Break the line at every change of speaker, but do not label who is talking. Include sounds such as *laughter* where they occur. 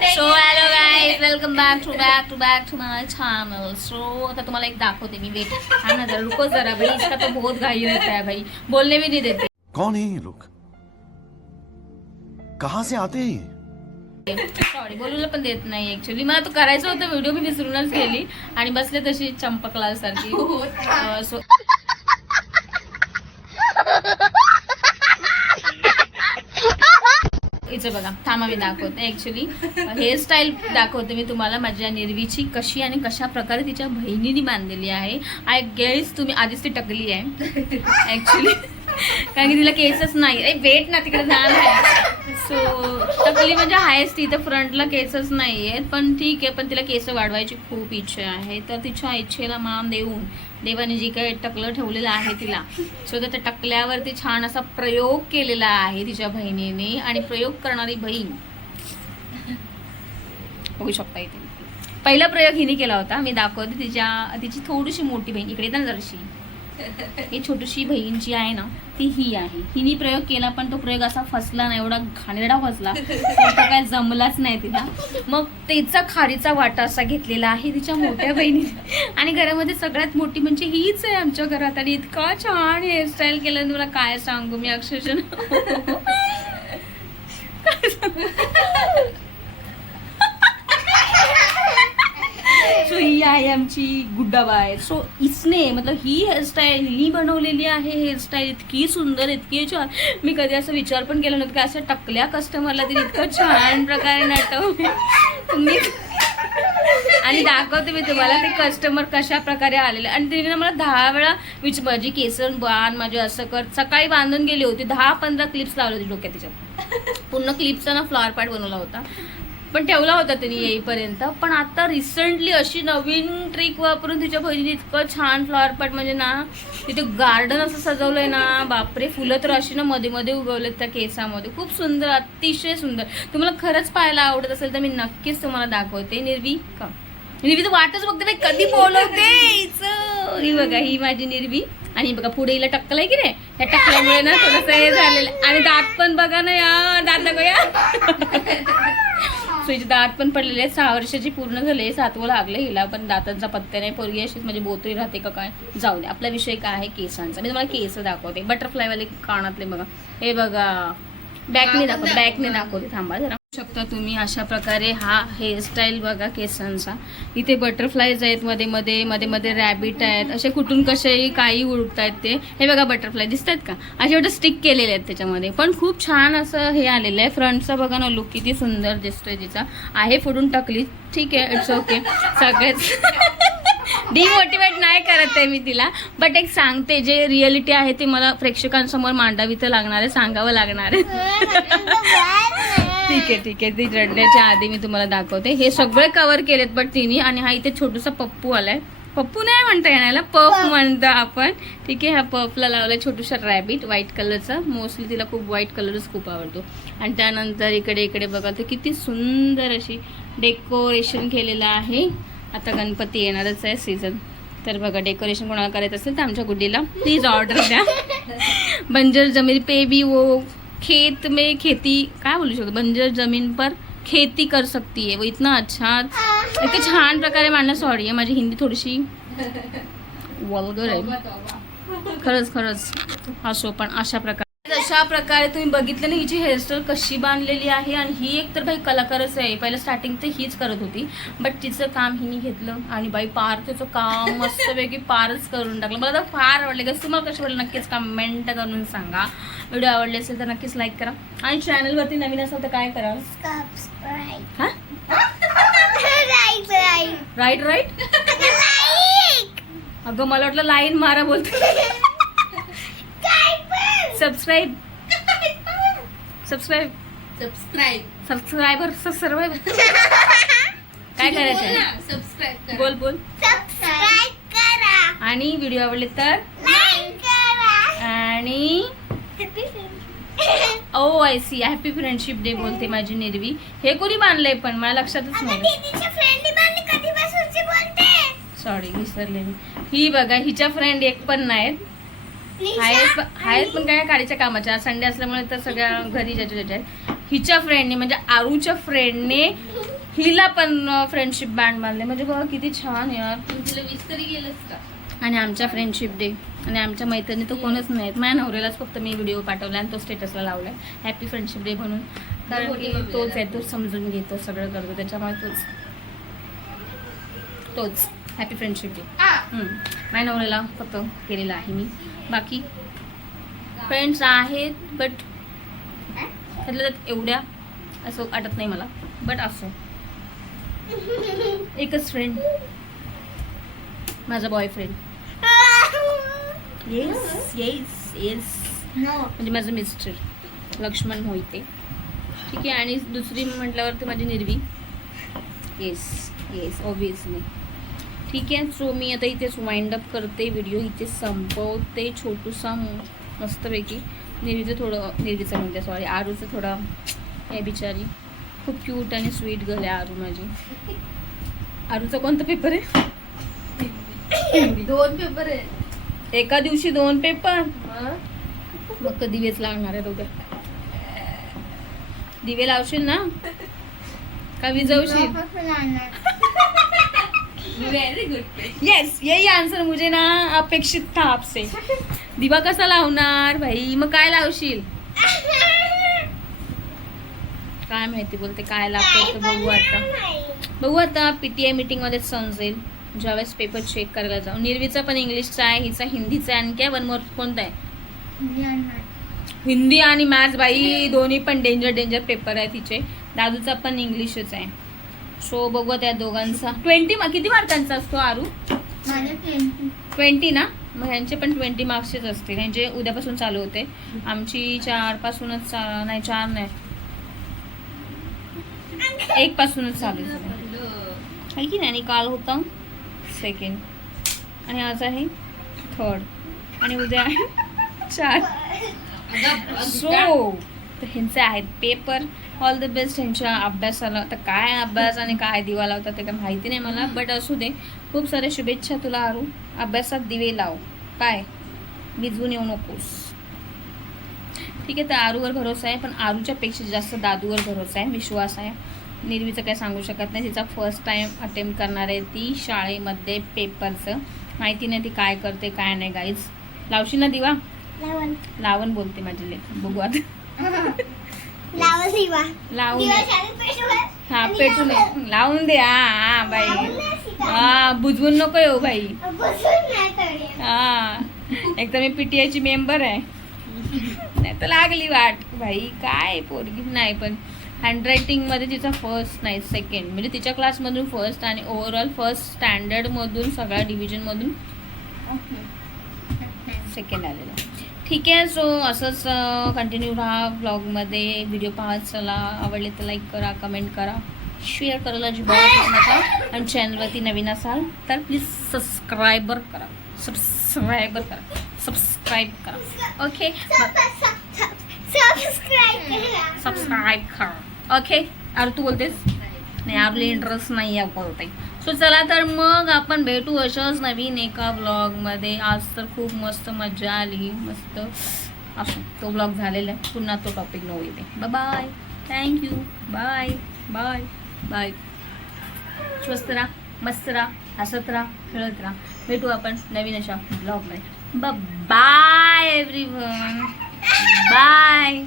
So hello guys welcome back to back to back to my channel so आता तुम्हाला एक दाखवते मी. Weight हा ना जरा रुको जरा भाई. इसका तो बहुत घाई रहता है भाई. बोलने भी नहीं देते.
कौन है ये लोग? कहां से आते हैं ये?
सॉरी बोलूला पण देत नाही ऍक्च्युली मला तो करायचं होतं व्हिडिओ मी विसरूनच गेली. आणि बसले तशी चंपकला सारखी अं, हे बघा थांबा मी दाखवते ऍक्च्युली हेअरस्टाईल दाखवते मी तुम्हाला माझ्या निर्वीची कशी आणि कशा प्रकारे तिच्या बहिणीने बांधलेली आहे. आय गेस तुम्ही आधीच ती टकली आहे. ऍक्च्युली कारण की तिला केसच नाही. वेट ना तिकडे जाणार आहे. सो टकली म्हणजे आहेच ती तर फ्रंटला केसच नाही आहेत पण ठीक आहे पण तिला केस वाढवायची खूप इच्छा आहे. तर तिच्या इच्छेला मान देऊन देवाने जी काही टकलं ठेवलेलं आहे तिला सो त्या टकल्यावरती छान असा प्रयोग केलेला आहे तिच्या बहिणीने आणि प्रयोग करणारी बहीण. बघू शकता इथे. पहिला प्रयोग हिने केला होता. मी दाखवते. तिच्या तिची थोडीशी मोठी बहीण. इकडे येते ना *laughs* हे छोटीशी बहीण जी आहे ना ती ही आहे. हिने प्रयोग केला पण तो प्रयोग असा फसला नाही एवढा घाणेरडा फसला. तो काय जमलाच नाही तिला. मग त्याचा खारीचा वाटा असा घेतलेला आहे तिच्या मोठ्या बहिणीने. आणि घरामध्ये सगळ्यात मोठी म्हणजे हीच आहे आमच्या घरात. आणि इतका छान हेअरस्टाईल केलं तुला काय सांगू मी अक्षरशः. *laughs* सो ही आहे आमची गुड्डाबाय सो इसने मतलब ही हेअरस्टाईल ही बनवलेली आहे हेअरस्टाईल इतकी सुंदर इतकी छान. मी कधी असं विचार पण केला नव्हता की असं टकल्या कस्टमरला तिने इतकं छान प्रकारे नटव आणि दाखवते मी तुम्हाला ते कस्टमर कशा प्रकारे आलेले. आणि तिने मला दहा वेळा विच माझी केसर बांध माझे असं कर सकाळी बांधून गेली होती. दहा पंधरा क्लिप्स लावले होते डोक्यात तिच्यात. पूर्ण क्लिपचा ना फ्लॉवर पार्ट बनवला होता. पण ठेवला होता त्यांनी येईपर्यंत. पण आता रिसेंटली अशी नवीन ट्रिक वापरून तिच्या बहिणीने इतकं छान फ्लॉवर पॉट म्हणजे ना तिथे गार्डन असं सजवलंय ना बापरे फुलं तर अशी ना मध्ये मध्ये उगवलेत त्या केसामध्ये. खूप सुंदर अतिशय सुंदर. तुम्हाला खरंच पाहायला आवडत असेल तर मी नक्कीच तुम्हाला दाखवते. निर्वी का निर्वी तर वाटच बघते नाही कधी बोलवते? ही बघा ही माझी निर्वी. आणि बघा पुढे हिला टक्कल आहे की नाही? या टक्कल्यामुळे ना थोडंसं हे झालेलं. आहे. आणि दात पण बघा ना या दात *laughs* दाखवूया सो हिचे दात पण पडलेले आहेत. सहा वर्षाची पूर्ण झाले सातवं लागलं हिला पण दातांचा पत्त्या नाही. पोरगी अशीच म्हणजे बोत्री राहते का काय? जाऊ दे आपला विषय काय आहे? केसांचा. मी तुम्हाला केस दाखवते. बटरफ्लायवाले कानातले बघा. हे बघा. बॅकने दाखव. बॅकने दाखवते. थांबा जरा. शकता तुम्ही अशा प्रकारे हा हेअरस्टाईल बघा केसांचा. इथे बटरफ्लायज आहेत मध्ये मध्ये मध्ये मध्ये रॅबिट आहेत. असे कुठून कसेही काही उडतायत ते. हे बघा बटरफ्लाय दिसत आहेत का? असे एवढं स्टिक केलेले आहेत त्याच्यामध्ये. पण खूप छान असं हे आलेलं आहे. फ्रंटचा बघा ना लुक किती सुंदर दिसतोय तिचा. आहे फोडून टाकली. ठीक आहे इट्स ओके सगळेच. *laughs* डिमोटिवेट नाही करत आहे मी तिला. बट एक सांगते जे रिअलिटी आहे ते मला प्रेक्षकांसमोर मांडावी तर लागणार आहे सांगावं लागणार आहे. *laughs* *laughs* ठीक आहे ठीक आहे. ती रडण्याच्या आधी मी तुम्हाला दाखवते. हे सगळे कव्हर केलेत बट तिने आणि हा इथे छोटूसा पप्पू आलाय. पप्पू नाही म्हणता येणार याला पफ. म्हणतो आपण. ठीक आहे ह्या पफला लावलाय छोटूसा रॅबिट व्हाईट कलरचा मोस्टली तिला खूप व्हाईट कलरच खूप आवडतो. आणि त्यानंतर इकडे इकडे बघा तर किती सुंदर अशी डेकोरेशन केलेलं आहे. आता गणपती येणारच आहे सीझन तर बघा डेकोरेशन कोणाला करायचं असेल तर आमच्या गुड्डीला. प्लीज ऑर्डर द्या. *laughs* बंजर जमीन पे भी वो. खेत में खेती काय बोलू शकतो? बंजर जमीन पर खेती कर सकती है वो इतना अच्छा इतकं छान प्रकारे मांडणं सॉरी आहे माझी हिंदी थोडीशी *laughs* वल्गर आहे. खरंच खरंच असो पण अशा प्रकारे. अशा प्रकारे तुम्ही बघितलं ना हिची हेअरस्टाईल कशी बांधलेली आहे आणि ही एक तर बाई कलाकारच आहे. पहिलं स्टार्टिंग तर हीच करत होती. बट तिचं काम हिने घेतलं आणि बाई पार तिचं काम *laughs* मस्तपैकी पारच करून टाकलं. मला तर फार आवडले. का तुम्हाला कसं वाटलं नक्कीच कमेंट करून सांगा. व्हिडिओ आवडले असेल तर नक्कीच लाईक करा. आणि चॅनलवरती नवीन असेल तर काय करा. हा. Right right. अगं मला वाटलं लाईन मारा बोलते? Subscribe *laughs* subscribe
subscribe
subscriber subscribe काय करायचं?
सबस्क्राईब
बोल बोल.
Subscribe करा.
आणि व्हिडिओ आवडले तर. आणि ओ I see happy friendship day बोलते माझी निर्वी. हे कोणी बांधलंय पण? मला लक्षातच नाही. सॉरी विसरले मी. ही बघा हिच्या फ्रेंड एक पण नाहीत. आहेत पण काय काडीच्या कामाच्या? संडे असल्यामुळे तर सगळ्या घरी ज्याच्या ज्याच्या. हिच्या फ्रेंडने म्हणजे आरूच्या फ्रेंडने हिला पण फ्रेंडशिप बँड बांधले म्हणजे बघा किती छान यार.
तिला वीस तरी गेलंच का?
आणि आमच्या फ्रेंडशिप डे आणि आमच्या मैत्रिणी तो कोणच नाहीत. माझ्या नवऱ्यालाच फक्त मी व्हिडिओ पाठवला आणि तो स्टेटसला लावलाय. हॅपी फ्रेंडशिप डे म्हणून. कारण की तोच आहे तोच समजून घेतो सगळं करतो. त्याच्यामुळे तोच. तोच. हॅपी फ्रेंडशिप डे माझ्या नवऱ्याला फक्त केलेलं आहे मी. बाकी फ्रेंड्स आहेत बट त्यातल्या त्यात एवढ्या असं वाटत नाही मला. बट असो. एकच फ्रेंड माझा बॉयफ्रेंड येस येस येस म्हणजे माझं मिस्टर लक्ष्मण मोहिते ठीक आहे आणि दुसरी म्हटल्यावरती माझी निर्वी. येस येस ऑब्विसली ठीक आहे सो मी आता इथेच वाइंड अप करते व्हिडिओ इथे संपवते छोटूसा मस्तपैकी. निर्वीचं थोडं निर्वीचं म्हणते सॉरी आरूचं थोडं आहे बिचारी. खूप क्यूट आणि स्वीट गर्ल आहे आरू माझी. आरूचा कोणता पेपर आहे?
दोन पेपर आहे
एका दिवशी दोन पेपर
मग?
तर दिवेच लागणार आहेत उद्या दिवे लावशील ना? का विजवशील?
व्हेरी गुड
येस यही आन्सर मुझे ना अपेक्षित था आपसे. दिवा कसा लावणार भाई? मग काय लावशील? काय माहिती बोलते काय लागतं तर बघू आता. बघू आता पीटीआय मीटिंगमध्ये समजेल. ज्यावेळेस पेपर चेक करायला जाऊ. निर्वीचा पण इंग्लिशचा आहे हिचा हिंदीचा आहे आणि काय वन मोर कोणता आहे? हिंदी आणि मॅथ्स बाई. दोन्ही पण डेंजर डेंजर पेपर आहे तिचे. दादूचा पण इंग्लिशच आहे. सो बघू त्या दोघांचा. ट्वेंटी किती मार्कांचा असतो आरू? ट्वेंटी ना? मग ह्यांचे पण ट्वेंटी मार्क्सचेच असतील. ह्यांचे उद्यापासून चालू होते. आमची चार पासूनच नाही चार नाही. एक पासूनच चालू आहे की नाही? आणि काल होता सेकंड आणि आज आहे थर्ड आणि उद्या आहे *laughs* चार. सो तर ह्यांचे आहेत पेपर ऑल द बेस्ट ह्यांच्या अभ्यासाला. तर काय अभ्यास आणि काय दिवा लावतात ते काय माहिती नाही मला बट असू दे. खूप साऱ्या शुभेच्छा तुला आरू अभ्यासात दिवे लाव. काय? विजवून येऊ नकोस. ठीक आहे तर आरूवर भरोसा आहे पण आरूच्या पेक्षा जास्त दादूवर भरोसा आहे विश्वास आहे. निर्वीचं काय सांगू शकत नाही. तिचा फर्स्ट टाइम अटेम्प्ट करणार आहे ती शाळेमध्ये पेपरचं माहिती नाही ती काय करते काय नाही गाईज लावशील ना दिवा? लावण बोलते माझी लेख बघू आता. लावून. हा पेटून. लावून दे हा हा बाई. हा बुजवून नको येऊ बाई. हा. एक तर मी पीटीआयची मेंबर आहे. नाही तर लागली वाट. भाई काय पोरगी? नाही पण हँडरायटिंगमध्ये तिचा फर्स्ट नाही सेकंड म्हणजे तिच्या क्लासमधून फर्स्ट आणि ओव्हरऑल फर्स्ट स्टँडर्ड मधून सगळ्या डिव्हिजन मधून सेकंड आलेला. ठीक आहे सो असंच कंटिन्यू राहा ब्लॉगमध्ये व्हिडिओ पाहत चला. आवडले तर लाईक करा कमेंट करा. शेअर करायला अजिबात नका. आणि चॅनलवरती नवीन असाल तर प्लीज सबस्क्रायबर करा. सबस्क्रायबर करा. सबस्क्राईब करा. Okay
sub- sub- sub- subscribe करा.
सबस्क्राईब करा. ओके अरे तू बोलतेस? नाही आपले इंटरेस्ट नाही आहे बोलते सो चला तर मग आपण भेटू अशाच नवीन एका ब्लॉगमध्ये आज तर खूप मस्त मजा आली. मस्त असं तो ब्लॉग झालेला आहे. पुन्हा तो टॉपिक नऊ येते. Bye thank you bye bye bye स्वस्त राहा मस्त राहा हसत राहा खेळत राहा. भेटू आपण नवीन अशा ब्लॉगमध्ये बाय एव्हरी वन बाय